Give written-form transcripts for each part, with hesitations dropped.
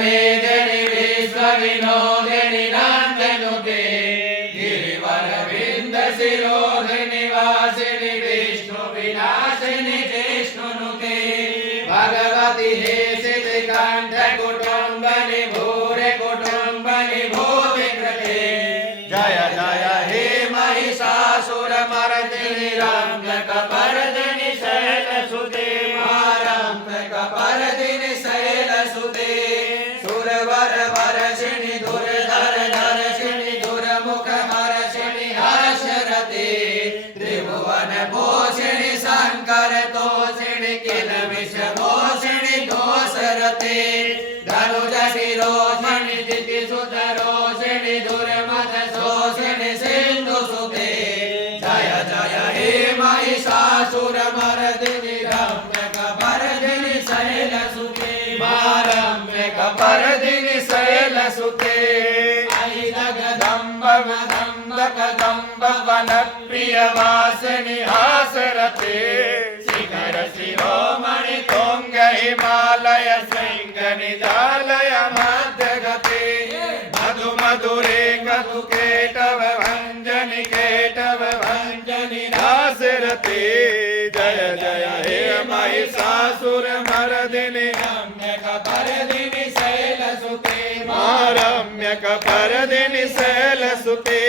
मेदिनि विश्वविनोदिनि नन्दनुते गिरिवरविन्दशिरोधिनि वासिनि विष्णुविलासिनि जिष्णुनुते भगवति हेसिति कण्ठकुटुम्बनि भूरि कुटुम्बनि भूतिकृते जय जय हे महिषासुरमर्दिनि रम्यकपर्दिनि शैलसुते रम्यकपर्दिनि शैलसुते सुरवरवर्षिणि दुर्धरधर्षिणि दुर्मुखहर्षिणि हर्षरते त्रिभुवनपोषिणि शङ्करतोषिणि किलविषमोषिणि दोषरते धनुजशिरोषिणि दितिसुतरोषिणि दुर्मदशोषिणि सिन्धुसुते जय जय हे महिषासुरमर्दिनि रम्यकपर्दिनि शैलसुते रम्यकपर्दिनि शैलसुते अयि जगदम्ब वदम्ब कदम्ब वनप्रियवासिनि हासरते शिखर शिरोमणि तुङ्ग हिमालय शृङ्ग निजालय मध्यगते मधु मधुरे कटुकेटव भञ्जनि केटव भञ्जनि नासिरते जय जय हे महिषासुरमर्दिनि रम्यकपर्दिनि शैलसुते रम्यकपर्दिनि शैलसुते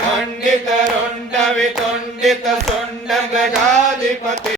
खण्डित रुण्ड वितुण्डित शुण्ड मृगाधिपति